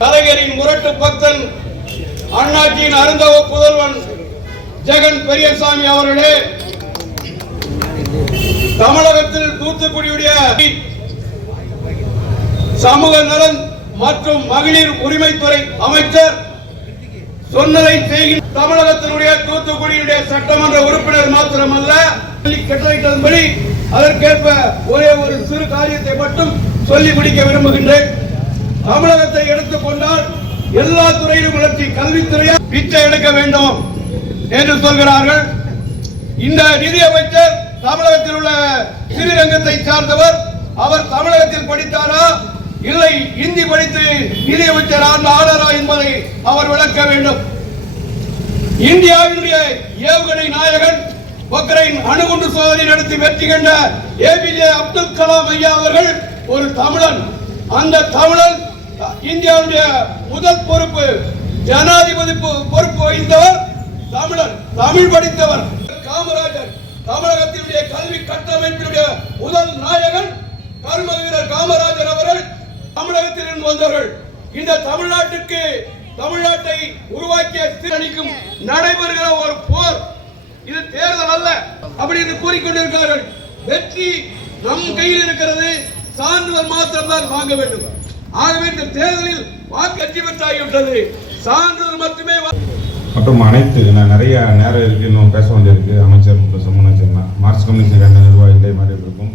கலைஞரின் முரட்டு பக்தன் அண்ணாச்சியின் அருந்தவ புதல்வன் ஜெகன் பெரியசாமி அவர்களே, தமிழகத்தில் தூத்துக்குடியுடைய சமூக நலன் மற்றும் மகளிர் உரிமைத்துறை அமைச்சர் சொன்னதை செய்கின்ற தமிழகத்தினுடைய தூத்துக்குடியுடைய சட்டமன்ற உறுப்பினர் மாத்திரமல்ல, கட்டளையிட்டதன்படி அதற்கேற்ப ஒரே ஒரு சிறு காரியத்தை மட்டும் சொல்லி முடிக்க விரும்புகின்றேன். தமிழகத்தை எடுத்துக்கொண்டால் எல்லா துறையிலும் வளர்ச்சி, கல்வித்துறையை பிச்சை எடுக்க வேண்டும் என்று சொல்கிறார்கள். இந்த நிதியமைச்சர் தமிழகத்தில் உள்ள ஸ்ரீரங்கத்தை சார்ந்தவர். அவர் தமிழகத்தில் படித்தாரா இல்லை இந்தி படித்து நிதியமைச்சர் ஆனாரா என்பதை அவர் விளக்க வேண்டும். இந்தியாவினுடைய ஏவுகணை நாயகன் பொக்ரைன் அணுகுண்டு சோதனை நடத்தி வெற்றி கண்ட APJ அப்துல் கலாம் ஐயா அவர்கள் ஒரு தமிழன். அந்த தமிழன் இந்தியாவுடைய முதல் பொறுப்பு, ஜனாதிபதி பொறுப்பு வகித்தவர் தமிழன், தமிழ் படித்தவர். காமராஜர் தமிழகத்தினுடைய கல்வி கட்டமைப்பினுடைய முதல் நாயகன் கர்ம வீரர் காமராஜர் அவர்கள் தமிழகத்திலிருந்து வந்தவர்கள். இந்த தமிழ்நாட்டை உருவாக்கிய திறனிக்கும் நடைபெறுகிற ஒரு போர், இது தேர்தல் அல்ல அப்படி என்று கூறிக்கொண்டிருக்கிறார்கள். வெற்றி நம் கையில் இருக்கிறது, சான்றிதழ் மாத்திரம்தான் வாங்க வேண்டும். ஆகவே இந்த தேர்தலில் வாக்கு வெற்றி பெற்றாகிவிட்டது, சான்றிதழ் மட்டுமே. மற்றும் அனைத்து நிறைய நேரம் இருக்கு, இன்னும் பேச வேண்டியிருக்கு. அமைச்சர் மார்க்சிஸ்ட் கம்யூனிஸ்ட் கட்சி நிர்வாகிகள் மாதிரி இருக்கும்.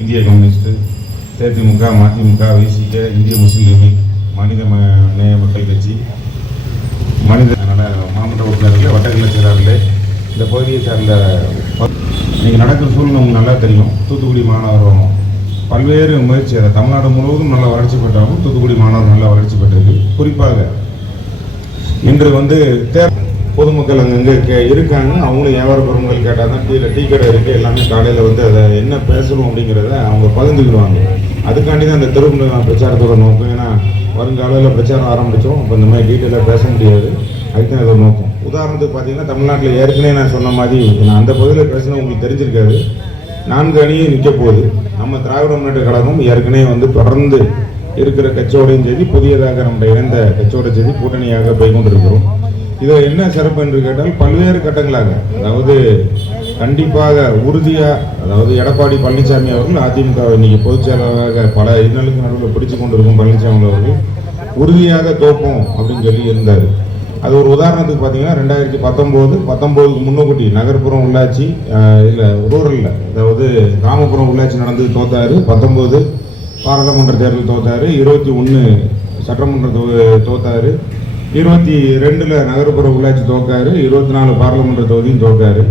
இந்திய கம்யூனிஸ்ட், தேமுக, மதிமுக, VCK, இந்திய முஸ்லீம் லீக், மனித நேய மக்கள் கட்சி, மாமன்ற உறுப்பினர்களே, வட்டக்கலை செயலாளர்களே, இந்த பகுதியை சார்ந்த இன்னைக்கு நடக்கிற சூழ்நிலை உங்களுக்கு நல்லா தெரியும். தூத்துக்குடி மாநகரம் பல்வேறு முயற்சி, அதை தமிழ்நாடு முழுவதும் நல்ல வளர்ச்சி பெற்றாலும் தூத்துக்குடி மாநகரம் நல்ல வளர்ச்சி பெற்றிருக்கு. குறிப்பாக இன்று பொதுமக்கள் அங்கங்கே இருக்காங்க. அவங்களும் வியாபார பெருமக்கள் கேட்டால் தான் டீ கடை இருக்குது, எல்லாமே காலையில் அதை என்ன பேசணும் அப்படிங்கிறத அவங்க பகிர்ந்துக்கிடுவாங்க. அதுக்காண்டி தான் அந்த தெருவு பிரச்சாரத்தோட நோக்கம். ஏன்னா வருங்காலையில் பிரச்சாரம் ஆரம்பித்தோம், இப்போ இந்த மாதிரி டீட்டெயிலாக பேச முடியாது. அதுதான் இதோட நோக்கம். உதாரணத்துக்கு பார்த்தீங்கன்னா தமிழ்நாட்டில் ஏற்கனவே நான் சொன்ன மாதிரி, நான் அந்த பகுதியில் பேசினா உங்களுக்கு தெரிஞ்சிருக்காது, 4 அணியும் நிற்க போகுது. நம்ம திராவிட முன்னேற்ற கழகம் ஏற்கனவே தொடர்ந்து இருக்கிற கட்சியோடையும் சரி, புதியதாக நம்முடைய இணைந்த கட்சியோட சரி கூட்டணியாக போய் கொண்டிருக்கிறோம். இதில் என்ன சிறப்பு என்று கேட்டால் பல்வேறு கட்டங்களாக, அதாவது கண்டிப்பாக உறுதியாக, எடப்பாடி பழனிசாமி அவர்கள் அதிமுக இன்னைக்கு பொதுச் செயலாளராக பல இன்னலுக்கு நடுவில் பிடிச்சு கொண்டிருக்கும் பழனிசாமி அவர்கள் உறுதியாக தோப்போம் அப்படின்னு சொல்லி இருந்தார். அது ஒரு உதாரணத்துக்கு பார்த்தீங்கன்னா 2019 முன்னோட்டி நகர்ப்புறம் உள்ளாட்சி இல்லை ரூரலில், அதாவது கிராமப்புறம் உள்ளாட்சி நடந்தது தோத்தாரு. 19 பாராளுமன்ற தேர்தல் தோத்தாரு. 21 சட்டமன்ற தோத்தாரு. 22 நகர்ப்புற உள்ளாட்சி தோக்காரு. 24 பாராளுமன்ற தொகுதியும் தோக்காரு.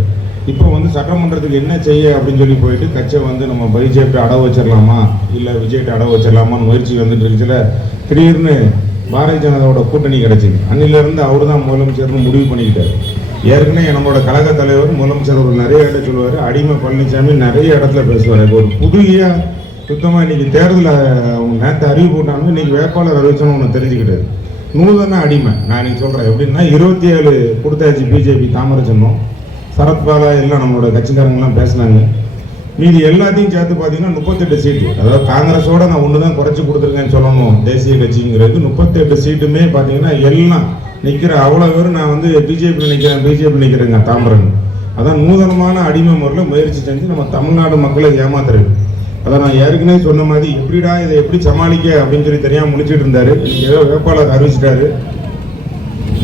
இப்போ சட்டமன்றத்துக்கு என்ன செய்ய அப்படின்னு சொல்லி போயிட்டு கட்சியை நம்ம பிஜேபி அடவு வச்சிடலாமா இல்லை விஜய்கிட்ட அடவு வச்சிடலாமான்னு முயற்சி வந்துட்டு இருக்குச்சுல, திடீர்னு பாரதிய ஜனதாவோட கூட்டணி கிடைச்சிது. அன்னிலிருந்து அவரு தான் முதலமைச்சர்னு முடிவு பண்ணிக்கிட்டாரு. ஏற்கனவே நம்மளோட கழக தலைவர் முதலமைச்சர் ஒரு நிறைய இடத்துல சொல்லுவார், அடிமை பழனிசாமி நிறைய இடத்துல பேசுவார். ஒரு புதிய சுத்தமாக இன்னைக்கு தேர்தலில் அவங்க நேற்று அறிவு போட்டாங்க, இன்னைக்கு வேட்பாளர் அறிவிச்சோன்னு ஒன்று தெரிஞ்சுக்கிட்டாரு. நூதன அடிமை. நான் இன்னைக்கு சொல்கிறேன் எப்படின்னா 27 கொடுத்தாச்சு பிஜேபி தாமரச்சன்னம், சரத்பாலா எல்லாம் நம்மளோட கட்சிக்காரங்கெல்லாம் பேசினாங்க. மீதி எல்லாத்தையும் சேர்த்து பார்த்தீங்கன்னா 38 சீட்டு. அதாவது காங்கிரஸோட நான் ஒன்று தான் குறைச்சி கொடுத்துருக்கேன்னு சொல்லணும். தேசிய கட்சிங்கிறது 38 சீட்டுமே பார்த்தீங்கன்னா எல்லாம் நிற்கிற அவ்வளோ பேரும் நான் பிஜேபி நிற்கிறேங்க தாம்பரன். அதான் நூதனமான அடிமை முறையில் முயற்சி செஞ்சு நம்ம தமிழ்நாடு மக்களை ஏமாத்துறது. அதை நான் ஏற்கனவே சொன்ன மாதிரி எப்படிடா இதை எப்படி சமாளிக்க அப்படின்னு சொல்லி தெரியாமல் முடிச்சுட்டு இருந்தாரு. ஏதோ வேட்பாளர் அறிவிச்சிட்டாரு.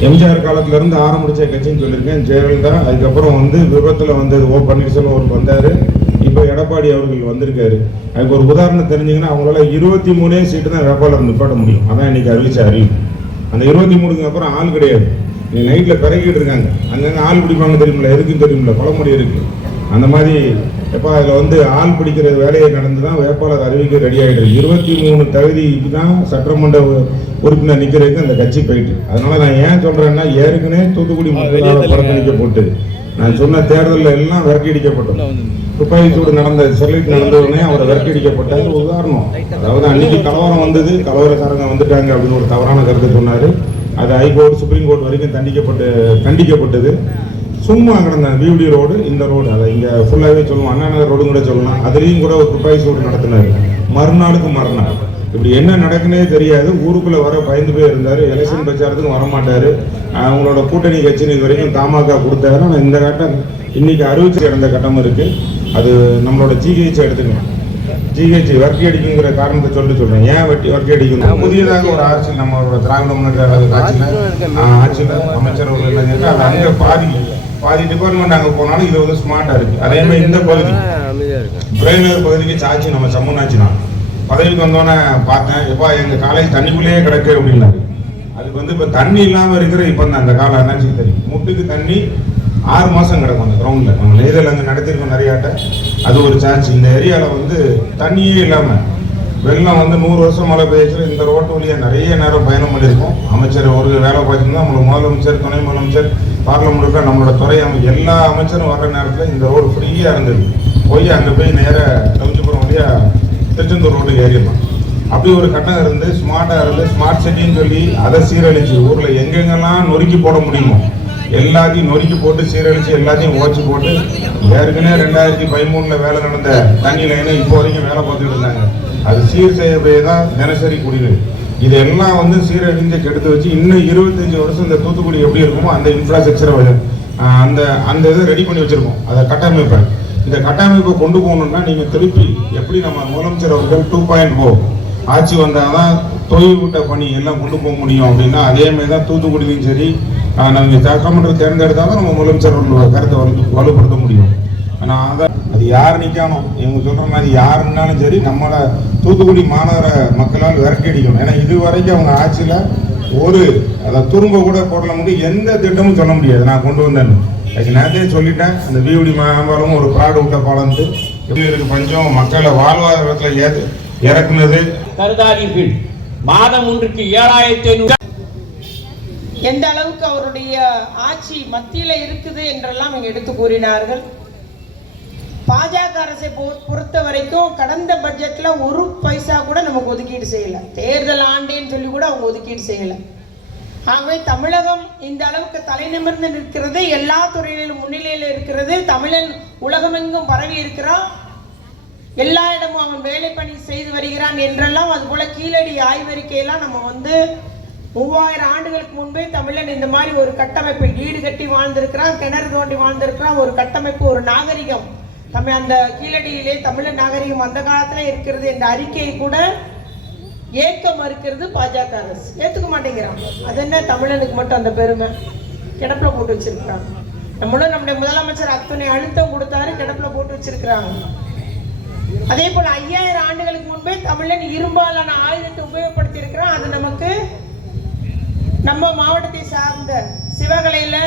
எம்ஜிஆர் காலத்துல இருந்து ஆரம்பிச்ச கட்சின்னு சொல்லியிருக்கேன். ஜெயலலிதா, அதுக்கப்புறம் விபத்தில் வந்தது ஓ பன்னீர்செல்வம் அவர் வந்தாரு. இப்போ எடப்பாடி அவர்கள் வந்திருக்காரு. அதுக்கு ஒரு உதாரணம் தெரிஞ்சுங்கன்னா அவங்களால 23 சீட்டு தான் வேட்பாளர் நிப்பாட்ட முடியும். அதான் இன்னைக்கு அறிவிச்ச அறிவு. அந்த 23க்கு அப்புறம் ஆள் கிடையாது. இன்னைக்கு நைட்டில் பிறகிட்டு இருக்காங்க. அங்கங்கே ஆள் பிடிப்பாங்க தெரியுமில்ல, எதுக்கும் தெரியுமில்ல, பழமொழி இருக்கு. அந்த மாதிரி எப்போ அதில் ஆள் பிடிக்கிற வேலையை நடந்து தான் வேட்பாளர் அறிவிக்க ரெடி ஆகிட்டு. 23 தகுதிக்கு தான் சட்டமன்ற உறுப்பினர் நிற்கிறதுக்கு அந்த கட்சி போயிட்டு. அதனால நான் ஏன் சொல்றேன்னா, ஏற்கனவே தூத்துக்குடி மக்களால் புறக்கணிக்கப்பட்டு நான் சொன்ன தேர்தலில் எல்லாம் விரட்டியடிக்கப்பட்டோம். துப்பாக்கி சூடு நடந்த ஸ்டெர்லைட் நடந்தவுடனே அவரை விரட்டியடிக்கப்பட்டது ஒரு உதாரணம். அதாவது அன்னைக்கு கலவரம் வந்தது, கலவரக்காரங்க வந்துட்டாங்க அப்படின்னு ஒரு தவறான கருத்தை சொன்னார். அது ஹைகோர்ட் சுப்ரீம் கோர்ட் வரைக்கும் கண்டிக்கப்பட்டது. சும்மா கிடந்த வியூடி ரோடு, இந்த ரோடு, அதை இங்கே ஃபுல்லாகவே சொல்லுவோம், அண்ணா நகர் ரோடு கூட சொல்லலாம். அதுலேயும் கூட ஒரு துப்பாக்கி சூடு நடத்தினார். மறுநாளுக்கு மறுநாள் இப்படி என்ன நடக்குன்னே தெரியாது. ஊருக்குள்ள வர பயந்து போய் இருந்தாரு. எலெக்ஷன் பிரச்சாரத்துக்கும் வரமாட்டாரு. அவங்களோட கூட்டணி கட்சி இது வரைக்கும் தமாக கொடுத்தாரு. ஆனால் இந்த கட்டம் இன்னைக்கு அறிவிச்சு கிடந்த கட்டம் இருக்கு. அது நம்மளோட ஜிஹெச் எடுத்துக்கணும். ஜிஹெச் வர்க்கி அடிக்குங்கிற காரணத்தை சொல்றேன். ஏன் வர்க்கி அடிக்கணும்? புதியதாக ஒரு ஆட்சி நம்மளோட திராவிட முன்னேற்ற ஆட்சியில் அமைச்சர்கள் அங்கே பாதி டிபார்ட்மெண்ட் அங்கே போனாலும் இது வந்து ஸ்மார்ட்டா இருக்கு. அதே மாதிரி இந்த பகுதி பிரைனர் பகுதிக்கு சாட்சி நம்ம சம்மூனாச்சு. நான் பதவிக்கு வந்தோன்னே பார்த்தேன், எப்பா எங்க காலேஜ் தண்ணிக்குள்ளேயே கிடக்கு அப்படின்னாரு. அதுக்கு வந்து இப்போ தண்ணி இல்லாமல் இருக்கிற இப்போ அந்த காலம் என்னன்னு தெரியும். முட்டுக்கு தண்ணி 6 மாசம் கிடக்கும் அந்த கிரவுண்ட்ல. நம்ம நெய்தல் அங்கே நடத்திருக்கோம் நிறையாட்ட. அது ஒரு சார்ஜ். இந்த ஏரியாவில் வந்து தண்ணியே இல்லாமல் வெள்ளம் வந்து 100 வருஷம் மழை பெய்யச்சு. இந்த ரோட்டு வழியா நிறைய நேரம் பயணம் பண்ணியிருக்கோம். அமைச்சர் ஒரு வேலை பார்த்துருந்தா நம்மளோட முதலமைச்சர், துணை முதலமைச்சர், பார்லமெண்ட், நம்மளோட துறை எல்லா அமைச்சரும் வர்ற நேரத்தில் இந்த ரோடு ஃப்ரீயாக இருந்தது. போய் அங்கே போய் நேராக கவிஞ்சிபுரம் வழியா திருச்செந்தூர் ரோடு ஏறிடலாம். அப்படி ஒரு கட்டம் இருந்து ஸ்மார்ட்டாக இருந்து ஸ்மார்ட் சிட்டின்னு சொல்லி அதை சீரழிச்சு ஊரில் எங்கெங்கெல்லாம் நொறுக்கி போட முடியுமோ எல்லாத்தையும் நொறுக்கி போட்டு சீரழிச்சு எல்லாத்தையும் ஓச்சு போட்டு ஏற்கனவே 2013 வேலை நடந்த தண்ணி லைனை இப்போ வரைக்கும் வேலை பார்த்துட்டு இருந்தாங்க. அது சீர் செய்யவே தான் தினசரி குடிநீர். இதெல்லாம் வந்து சீரழிஞ்சு கெடுத்து வச்சு இன்னும் 25 வருஷம் இந்த தூத்துக்குடி எப்படி இருக்குமோ அந்த இன்ஃப்ராஸ்ட்ரக்சரை அந்த இதை ரெடி பண்ணி வச்சிருக்கோம். அதை கட்டமைப்பேன். இந்த கட்டமைப்பை கொண்டு போகணும்னா நீங்க திருப்பி எப்படி நம்ம முதலமைச்சர் அவர்கள் 2.0 ஆட்சி வந்தாதான் தொழில் விட்ட பணி எல்லாம் கொண்டு போக முடியும் அப்படின்னா அதே மாதிரி தான் தூத்துக்குடியிலும் சரி நம்ம சட்டமன்றம் தேர்ந்தெடுத்தா தான் நம்ம முதலமைச்சர் கருத்தை வலுப்படுத்த முடியும். ஆனால் அது யார் நிற்கணும், இவங்க சொல்ற மாதிரி யாருன்னாலும் சரி நம்மளை தூத்துக்குடி மாநகர மக்களால் விரட்டி அடிக்கணும். ஏன்னா இது வரைக்கும் அவங்க ஆட்சியில் அதை துரும்ப கூட போடல முடியும், எந்த திட்டமும் சொல்ல முடியாது நான் கொண்டு வந்தேன்னு. நேரத்தையே சொல்லிட்டேன். அந்த பியூடி மேம்பாலமும் ஒரு ப்ராடு விட்ட பாலந்து எப்படி இருக்கு, பஞ்சம் மக்களை வாழ்வாதாரத்தில் இறக்குனது. கருதாதீர்கள். மாதம் ஒன்றுக்கு 7500 எந்த அளவுக்கு அவருடைய ஆட்சி மத்தியில இருக்குது என்றெல்லாம் இங்க எடுத்து கூறினார்கள். பாஜக அரசை பொறுத்த வரைக்கும் கடந்த பட்ஜெட்ல 1 பைசா கூட நமக்கு ஒதுக்கீடு செய்யல. தேர்தல் ஆண்டேன்னு சொல்லி கூட அவங்க ஒதுக்கீடு செய்யல. ஆகவே தமிழகம் இந்த அளவுக்கு தலை நிமிர்ந்து நிற்கிறது. எல்லா துறையிலும் முன்னிலையில் இருக்கிறது. தமிழன் உலகமெங்கும் பரவி இருக்கிறான். எல்லா இடமும் அவன் வேலை பணி செய்து வருகிறான் என்றெல்லாம். அது போல கீழடி ஆய்வறிக்கையெல்லாம் நம்ம வந்து 3000 ஆண்டுகளுக்கு முன்பே தமிழன் இந்த மாதிரி ஒரு கட்டமைப்பில் வீடு கட்டி வாழ்ந்திருக்கிறான், கிணறு தோண்டி வாழ்ந்திருக்கிறான். ஒரு கட்டமைப்பு, ஒரு நாகரிகம் அந்த கீழடியிலே தமிழன் நாகரிகம் அந்த காலத்துல இருக்கிறது என்ற அறிக்கையை கூட ஏற்க மறுக்கிறது பாஜக அரசு. ஏத்துக்க மாட்டேங்கிறான். அது என்ன தமிழனுக்கு மட்டும் அந்த பெருமை? கிடப்புல போட்டு வச்சிருக்கிறாங்க. நம்மளும் நம்முடைய முதலமைச்சர் அத்தனை அழுத்தம் கொடுத்தாரு, கிடப்புல போட்டு வச்சிருக்கிறாங்க. அதே போல 5000 ஆண்டுகளுக்கு முன்பே தமிழன் இரும்பாலான ஆயுதத்தை உபயோகப்படுத்தி இருக்கிறான். அது நமக்கு நம்ம மாவட்டத்தை சார்ந்த சிவகலையில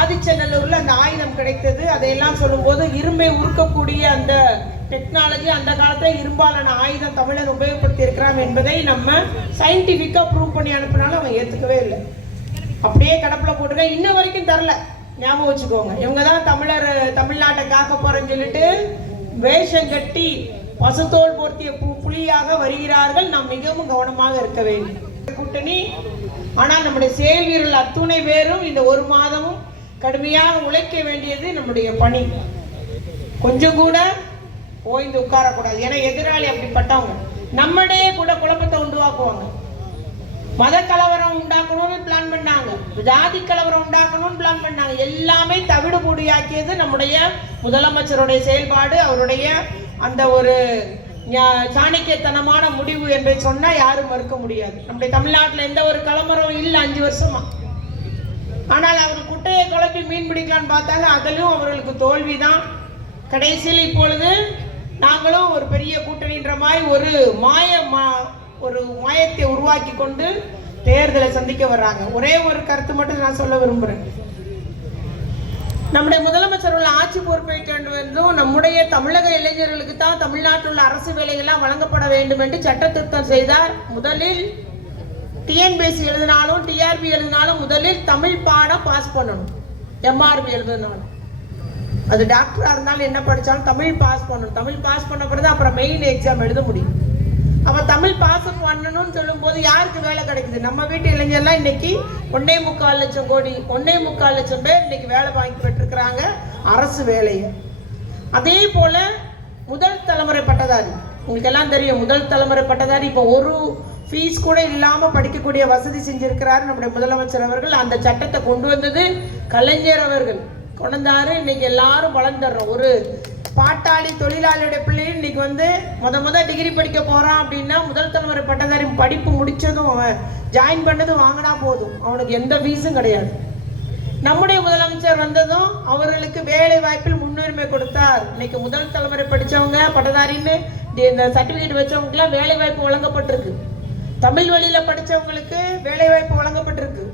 ஆதிச்சநல்லூர்ல அந்த ஆயுதம் கிடைத்தது. அதையெல்லாம் சொல்லும் போது இரும்பை உருக்கக்கூடிய அந்த டெக்னாலஜி அந்த காலத்துல இரும்பாலான ஆயுதம் தமிழன் உபயோகப்படுத்தி இருக்கிறான் என்பதை நம்ம சயின்டிபிக்கா ப்ரூவ் பண்ணி அனுப்பினாலும் அவன் ஏத்துக்கவே இல்லை. அப்படியே கடப்புல போட்டுக்க இன்ன வரைக்கும் தரல. ஞாபகம் வச்சுக்கோங்க. இவங்கதான் தமிழ்நாட்டை காக்க போறேன்னு சொல்லிட்டு வேஷம் கட்டி பசுத்தோல் போர்த்திய புலியாக வருகிறார்கள். நாம் மிகவும் கவனமாக இருக்க வேண்டும். கூட்டணி ஆனால் நம்முடைய செயல் வீரர்கள் அத்துணை பேரும் இந்த 1 மாதமும் கடுமையாக உழைக்க வேண்டியது நம்முடைய பணி. கொஞ்சம் கூட ஓய்ந்து உட்காரக்கூடாது. ஏன்னா எதிராளி அப்படிப்பட்டவங்க நம்மளே கூட குழப்பத்தை உண்டாக்குவாங்க. மத கலவரம் உண்டாக்கணும்னு பிளான் பண்ணாங்க, ஜாதி கலவரம் உண்டாக்கணும்னு பிளான் பண்ணாங்க. எல்லாமே தவிடு பொடியாக்கியது நம்முடைய முதலமைச்சருடைய செயல்பாடு, அவருடைய அந்த ஒரு சாணக்கியத்தனமான முடிவு என்பதை சொன்னா யாரும் மறுக்க முடியாது. நம்முடைய தமிழ்நாட்டில் எந்த ஒரு கலவரம் இல்லை 5 வருஷமா. ஆனால் அவர் குட்டையை குழப்பி மீன் பிடிக்கலான்னு பார்த்தாங்க. அதிலும் அவர்களுக்கு தோல்விதான். கடைசியில் இப்பொழுது நாங்களும் ஒரு பெரிய கூட்டணின்ற மாதிரி ஒரு மாயத்தை உருவாக்கி கொண்டு தேர்தலை சந்திக்க வர்றாங்க. ஒரே ஒரு கருத்து மட்டும் நான் சொல்ல விரும்புறேன். நம்முடைய முதலமைச்சர் உள்ள ஆட்சி பொறுப்பேற்க வேண்டும். நம்முடைய தமிழக இளைஞர்களுக்கு தான் தமிழ்நாட்டில் உள்ள அரசு வேலைகள்லாம் வழங்கப்பட வேண்டும் என்று சட்ட திருத்தம் செய்தார். முதலில் டிஎன்பிஎஸ்சி எழுதினாலும் டிஆர்பி எழுதினாலும் முதலில் தமிழ் பாடம் பாஸ் பண்ணணும். எம்ஆர்பி எழுதினாலும் அது டாக்டரா இருந்தாலும் என்ன படிச்சாலும் தமிழ் பாஸ் பண்ணணும். தமிழ் பாஸ் பண்ண பிறகு அப்புறம் மெயின் எக்ஸாம் எழுத முடியும். அப்ப தமிழ் பாஸ் பண்ணணும்னு சொல்லும் போது யாருக்கு வேலை கிடைக்குது? நம்ம வீட்டு இளைஞர்லாம் இன்னைக்கு 1.25 லட்சம் கோடி 1.25 லட்சம் பேர் இன்னைக்கு வேலை வாங்கி பெற்றிருக்கிறாங்க அரசு வேலையை. அதே போல முதல் தலைமுறை பட்டதாரி உங்களுக்கு எல்லாம் தெரியும், முதல் தலைமுறை பட்டதாரி இப்போ ஒரு ஃபீஸ் கூட இல்லாம படிக்கக்கூடிய வசதி செஞ்சிருக்கிறார் நம்முடைய முதலமைச்சர் அவர்கள். அந்த சட்டத்தை கொண்டு வந்தது கலைஞர் அவர்கள் கொண்டாரு. இன்னைக்கு எல்லாரும் வளர்ந்துடுறோம். ஒரு பாட்டாளி தொழிலாளியோட பிள்ளைகள் இன்னைக்கு வந்து முத டிகிரி படிக்க போறான் அப்படின்னா முதல் தலைமுறை பட்டதாரி படிப்பு முடிச்சதும் அவன் ஜாயின் பண்ணதும் வாங்கினா போதும், அவனுக்கு எந்த ஃபீஸும் கிடையாது. நம்முடைய முதலமைச்சர் வந்ததும் அவர்களுக்கு வேலை வாய்ப்பில் முன்னுரிமை கொடுத்தார். இன்னைக்கு முதல் தலைமுறை படிச்சவங்க பட்டதாரின்னு இந்த சர்டிபிகேட் வச்சவங்களுக்குலாம் வேலை வாய்ப்பு வழங்கப்பட்டிருக்கு. தமிழ் வழியில படிச்சவங்களுக்கு வேலை வாய்ப்பு வழங்கப்பட்டிருக்கு.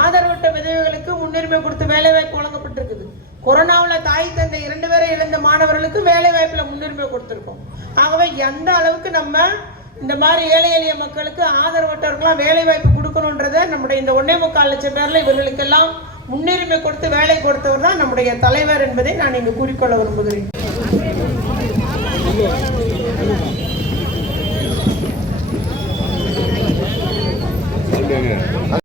ஆதரவற்ற விதவைகளுக்கு முன்னுரிமை கொடுத்து வேலை வாய்ப்பு வழங்கப்பட்டிருக்குது. கொரோனாவில் தாய் தந்தை 2 பேரை இழந்த மாணவர்களுக்கு வேலை வாய்ப்புல முன்னுரிமை கொடுத்திருக்கோம். ஆகவே எந்த அளவுக்கு நம்ம இந்த மாதிரி ஏழை எளிய மக்களுக்கு ஆதரவற்றவர்களாம் வேலை வாய்ப்பு கொடுக்கணுன்றத நம்முடைய இந்த 1.25 லட்சம் பேர்ல இவர்களுக்கெல்லாம் முன்னுரிமை கொடுத்து வேலை கொடுத்தவர் தான் நம்முடைய தலைவர் என்பதை நான் இங்கு கூறிக்கொள்ள விரும்புகிறேன்.